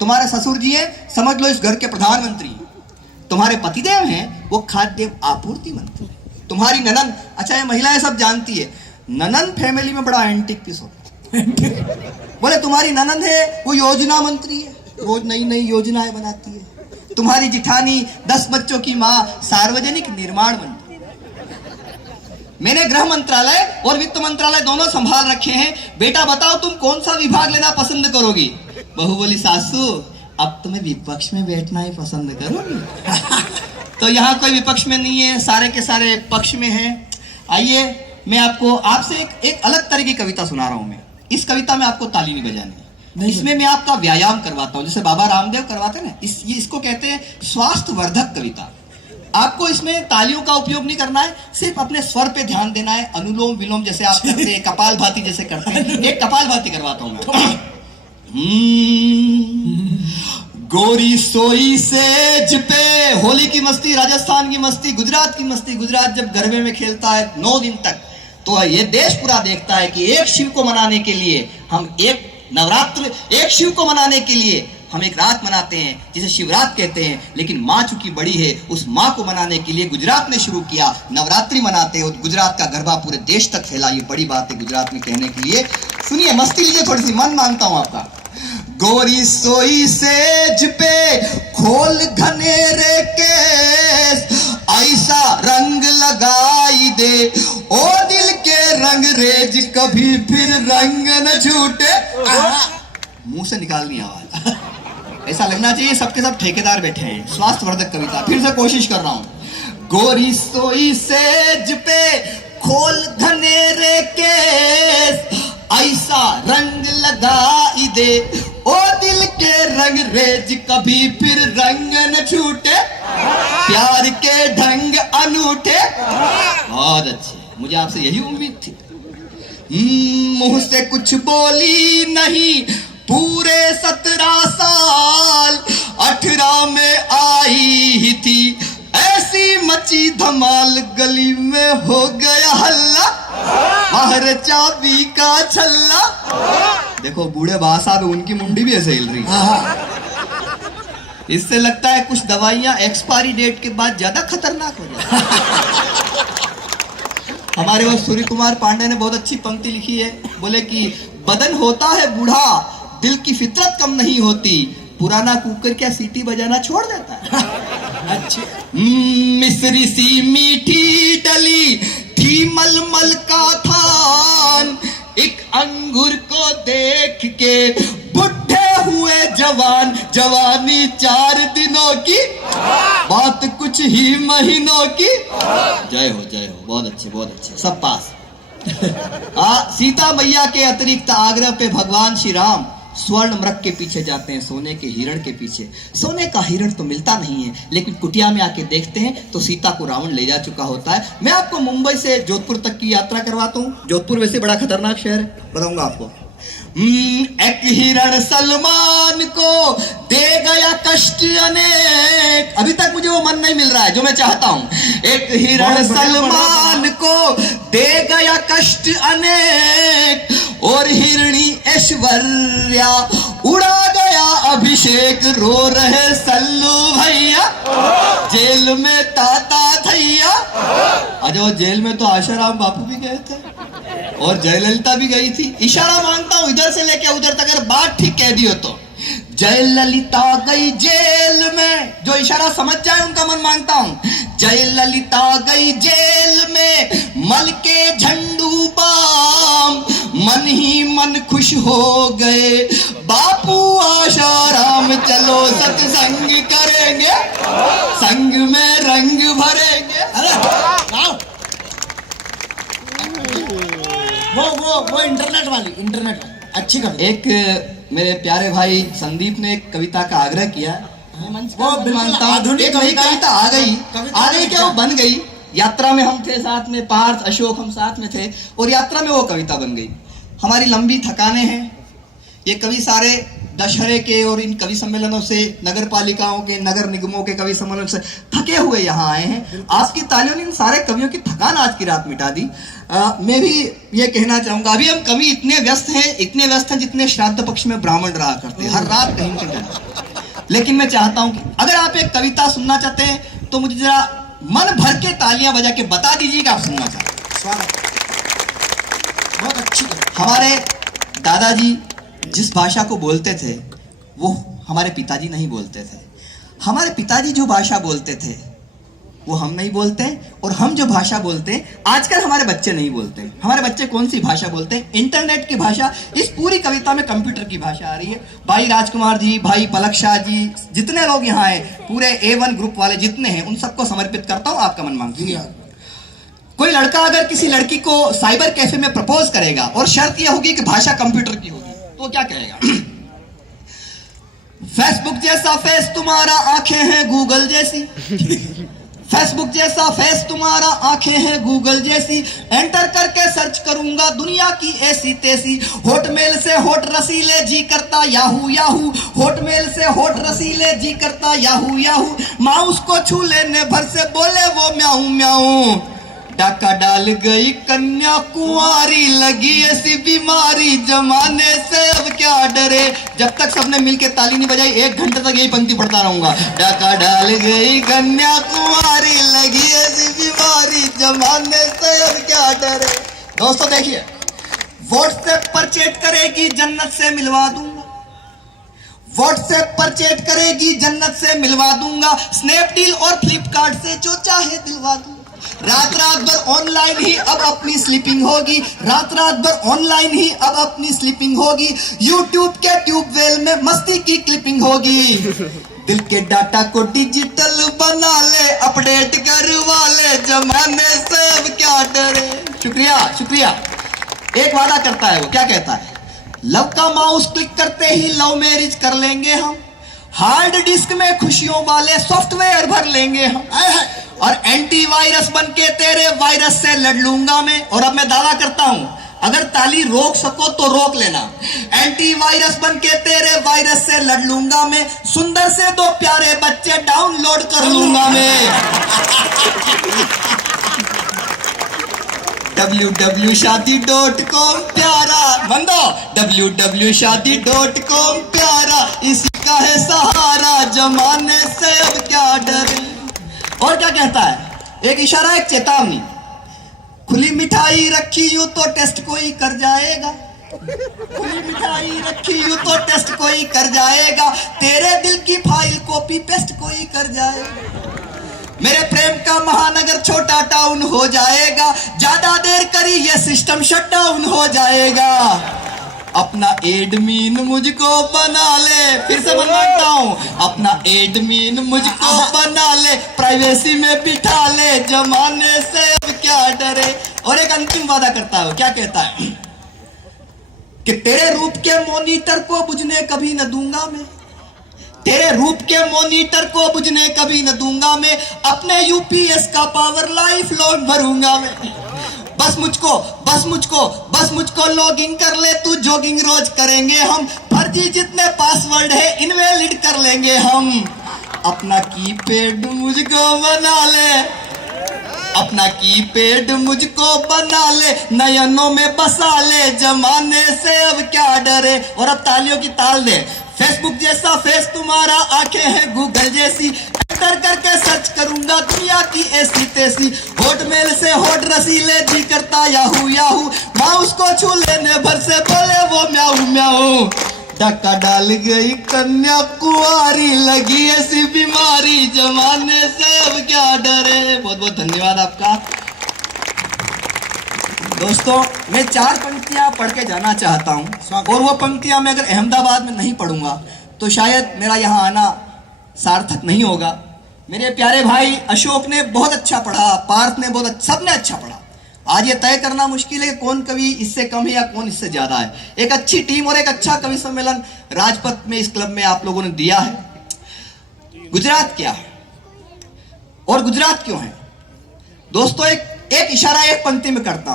तुम्हारे ससुर जी हैं, समझ लो इस घर के प्रधानमंत्री। तुम्हारे पतिदेव हैं, वो खाद्य आपूर्ति मंत्री। तुम्हारी ननन, अच्छा ये महिलाएं सब जानती है, ननन फैमिली में बड़ा एंटिक पीस होता है। बोले तुम्हारी ननन है, वो योजना मंत्री है, रोज नई नई योजनाएं बनाती है। तुम्हारी जिठानी 10 बच्चों की माँ, सार्वजनिक निर्माण मंत्री। मैंने गृह मंत्रालय और वित्त मंत्रालय दोनों संभाल रखे हैं। बेटा बताओ तुम कौन सा विभाग लेना पसंद करोगी? बहू बोली सासू अब तुम्हें विपक्ष में बैठना ही पसंद करूंगी। तो यहाँ कोई विपक्ष में नहीं है, सारे के सारे पक्ष में है। आइए मैं आपको आपसे एक अलग तरह की कविता सुना रहा हूं। मैं इस कविता में आपको ताली नहीं बजानी, इसमें मैं आपका व्यायाम करवाता हूं, जैसे बाबा रामदेव करवाते हैं ना। इसको कहते हैं स्वास्थ्यवर्धक कविता। आपको इसमें तालियों का उपयोग नहीं करना है, सिर्फ अपने स्वर पे ध्यान देना है। अनुलोम विलोम जैसे आप करते हैं, कपाल भाती जैसे करते हैं, एक कपाल भाती करवाता हूं मैं। गोरी सोई सेज पे, होली की मस्ती, राजस्थान की मस्ती, गुजरात की मस्ती। गुजरात जब गरबे में खेलता है 9 दिन तक, तो ये देश पूरा देखता है कि एक शिव को मनाने के लिए हम एक नवरात्र, एक शिव को मनाने के लिए हम एक रात मनाते हैं जिसे शिवरात कहते हैं। लेकिन माँ चूंकि बड़ी है, उस माँ को मनाने के लिए गुजरात ने शुरू किया, नवरात्रि मनाते हैं और गुजरात का गरबा पूरे देश तक फैला। ये बड़ी बात है गुजरात में कहने के लिए। सुनिए, मस्ती लीजिए थोड़ी सी, मन मांगता हूं आपका। गोरी सोई सेज पे खोल घनेरे केस, ऐसा रंग लगाई दे ओ दिल के रंग रेज, कभी फिर रंग न छूटे। मुंह से निकालनी आवाज, ऐसा लगना चाहिए सबके सब ठेकेदार बैठे हैं। स्वास्थ्यवर्धक कविता फिर से कोशिश कर रहा हूं। गोरी सोई सेज पे खोल घनेरे केस, ऐसा रंग लगाई दे ओ दिल के रंग रेज, कभी फिर रंग न छूटे, प्यार के ढंग अनूठे। बहुत अच्छे, मुझे आपसे यही उम्मीद थी। मुंह से कुछ बोली नहीं पूरे 17 साल, 18 में आई ही थी ऐसी मची धमाल, गली में हो गया हल्ला, बाहर चाबी का छल्ला। देखो बूढ़े बाबा साहब, उनकी मुंडी भी ऐसे हिल रही है। इससे लगता है कुछ दवाइयां एक्सपायरी डेट के बाद ज्यादा खतरनाक हो जाती। हमारे वो सूर्य कुमार पांडे ने बहुत अच्छी पंक्ति लिखी है, बोले कि बदन होता है बूढ़ा, दिल की फितरत कम नहीं होती, पुराना कुकर क्या सीटी बजाना छोड़ देता है। अच्छा। मिस्री सी मीठी डली थी मलमल का थान, एक अंगूर को देख के बुढ़े हुए जवान, जवानी 4 दिनों की, बात कुछ ही महीनों की। जय हो जय हो, बहुत अच्छे बहुत अच्छे, सब पास। सीता मैया के अतिरिक्त आग्रह पे भगवान श्री राम स्वर्ण मृग के पीछे जाते हैं, सोने के हिरण के पीछे। सोने का हिरण तो मिलता नहीं है, लेकिन कुटिया में आके देखते हैं तो सीता को रावण ले जा चुका होता है। मैं आपको मुंबई से जोधपुर तक की यात्रा करवाता हूँ। जोधपुर वैसे बड़ा खतरनाक शहर है, बताऊंगा आपको। एक हिरण सलमान को दे गया कष्ट अनेक, अभी तक मुझे वो मन नहीं मिल रहा है जो मैं चाहता हूं। एक हिरण सलमान को दे गया कष्ट अनेक, और हिरणी ऐश्वर्या उड़ा गया अभिषेक, रो रहे सल्लू भैया जेल में ताता थैया। अजो जेल में तो आशाराम बापू भी गए थे और जयललिता भी गई थी। इशारा मांगता हूं इधर से लेके उधर तक, अगर बात ठीक कह दी हो तो। जयललिता गई जेल में, जो इशारा समझ जाए उनका मन मांगता हूं। जयललिता गई जेल में मल के झंडू बाम, मन ही मन खुश हो गए बापू आशाराम, चलो सत्संग करेंगे, संग में रंग भरेंगे। अरे वो इंटरनेट वाली अच्छी कविता। एक मेरे प्यारे भाई संदीप ने एक कविता का आग्रह किया, वो मानता हूं एक कविता आ गई क्या, वो बन गई। यात्रा में हम थे साथ में, पार्थ अशोक हम साथ में थे, और यात्रा में वो कविता बन गई। हमारी लंबी थकाने हैं, ये कवि सारे दशहरे के और इन कवि सम्मेलनों से, नगर पालिकाओं के, नगर निगमों के कवि सम्मेलन से थके हुए यहाँ आए हैं। आपकी तालियों ने इन सारे कवियों की थकान आज की रात मिटा दी। मैं भी ये कहना चाहूंगा, अभी हम कवि इतने व्यस्त हैं जितने श्राद्ध पक्ष में ब्राह्मण रहा करते हैं, हर रात कहीं कहीं। लेकिन मैं चाहता हूं कि अगर आप एक कविता सुनना चाहते हैं तो मुझे जरा मन भर के तालियां बजा के बता दीजिए कि आप सुनना चाहते हैं। बहुत अच्छी। हमारे दादाजी जिस भाषा को बोलते थे वो हमारे पिताजी नहीं बोलते थे। हमारे पिताजी जो भाषा बोलते थे वो हम नहीं बोलते, और हम जो भाषा बोलते हैं आजकल हमारे बच्चे नहीं बोलते। हमारे बच्चे कौन सी भाषा बोलते हैं? इंटरनेट की भाषा। इस पूरी कविता में कंप्यूटर की भाषा आ रही है। भाई राजकुमार जी, भाई पलक शाह जी, जितने लोग यहाँ हैं, पूरे A1 ग्रुप वाले जितने हैं, उन सबको समर्पित करता हूँ। आपका मन मांगती। कोई लड़का अगर किसी लड़की को साइबर कैफे में प्रपोज करेगा और शर्त यह होगी कि भाषा कंप्यूटर की होगी, तो क्या कहेगा? फेसबुक जैसा फेस तुम्हारा, आंखें हैं गूगल जैसी। फेसबुक जैसा फेस तुम्हारा, आंखें हैं गूगल जैसी। एंटर करके सर्च करूंगा दुनिया की ऐसी तैसी। होटमेल से होट रसीले जी करता याहू याहू। होटमेल से होट रसीले जी करता याहू याहू। माउस को छू लेने भर से बोले वो म्याऊ म्याऊ। डाका डाल गई कन्या कुंवारी, लगी ऐसी बीमारी जमाने से अब क्या डरे। जब तक सबने मिलके ताली नहीं बजाई 1 घंटे तक यही पंक्ति पढ़ता रहूंगा। डाका डाल गई कन्या कुंवारी, लगी ऐसी बीमारी जमाने से अब क्या डरे। दोस्तों देखिए, व्हाट्सएप पर चैट करेगी जन्नत से मिलवा दूंगा। व्हाट्सएप पर चैट करेगी जन्नत से मिलवा दूंगा। स्नैपडील और फ्लिपकार्ट से जो चाहे दिलवा दूंगा। रात भर ऑनलाइन ही अब अपनी स्लीपिंग होगी। रात भर ऑनलाइन ही अब अपनी स्लीपिंग होगी। यूट्यूब के ट्यूबवेल में मस्ती की क्लिपिंग होगी। दिल के डाटा को डिजिटल बना ले, अपडेट करवा ले जमाने से अब क्या डरे। शुक्रिया शुक्रिया। एक वादा करता है वो, क्या कहता है? लव का माउस क्लिक करते ही लव मैरिज कर लेंगे हम। हार्ड डिस्क में खुशियों वाले सॉफ्टवेयर भर लेंगे हम। और एंटीवायरस बन के तेरे वायरस से लड़ लूंगा मैं। और अब मैं दावा करता हूं, अगर ताली रोक सको तो रोक लेना। एंटीवायरस बन के तेरे वायरस से लड़ लूंगा मैं। सुंदर से 2 प्यारे बच्चे डाउनलोड कर लूंगा मैं। www.shadi.com प्यारा बंदो, www.shadi.com प्यारा, इसी का है सहारा जमाने से अब क्या डरे। और क्या कहता है? एक इशारा, एक चेतावनी। खुली मिठाई रखी यूं तो टेस्ट कोई कर जाएगा। खुली मिठाई रखी यूं तो टेस्ट कोई कर जाएगा। तेरे दिल की फाइल कॉपी पेस्ट कोई कर जाएगा। मेरे प्रेम का महानगर छोटा टाउन हो जाएगा। ज्यादा देर करी ये सिस्टम शट डाउन हो जाएगा। अपना एडमिन मुझको बना ले। फिर से बनवाता हूं, अपना एडमिन मुझको बना ले। प्राइवेसी में बिठा ले जमाने से अब क्या डरे। और एक अंतिम वादा करता है, क्या कहता है? कि तेरे रूप के मॉनिटर को बुझने कभी न दूंगा मैं। तेरे रूप के मॉनिटर को बुझने कभी न दूंगा मैं। अपने यूपीएस का पावर लाइफ लॉन्ग भरूंगा मैं। बस मुझको लॉगिन कर ले तू, जॉगिंग रोज करेंगे हम। फर्जी जितने पासवर्ड है इनवैलिड कर लेंगे हम। अपना कीपैड मुझको बना ले। अपना कीपैड मुझको बना ले। नयनों में बसा ले जमाने से अब क्या डरे। और अब तालियों की ताल दे। फेसबुक जैसा फेस तुम्हारा, आंखें हैं गूगल जैसी। एंटर करके सर्च करूंगा दुनिया की ऐसी तैसी। होटमेल से होट रसीले जी करता याहू याहू। माउस को छू लेने भर से बोले वो म्याऊ म्याऊ। धक्का डाल गई कन्या कुंवारी, लगी ऐसी बीमारी जमाने से अब क्या डरे। बहुत बहुत धन्यवाद आपका। दोस्तों, मैं 4 पंक्तियां पढ़ के जाना चाहता हूं, और वो पंक्तियां मैं अगर अहमदाबाद में नहीं पढ़ूंगा तो शायद मेरा यहाँ आना सार्थक नहीं होगा। मेरे प्यारे भाई अशोक ने बहुत अच्छा पढ़ा, पार्थ ने बहुत अच्छा, सबने अच्छा पढ़ा। आज ये तय करना मुश्किल है कि कौन कवि इससे कम है या कौन इससे ज्यादा है। एक अच्छी टीम और एक अच्छा कवि सम्मेलन राजपथ में, इस क्लब में आप लोगों ने दिया है। गुजरात क्या है और गुजरात क्यों है? दोस्तों, एक इशारा एक पंक्ति में करता हूं।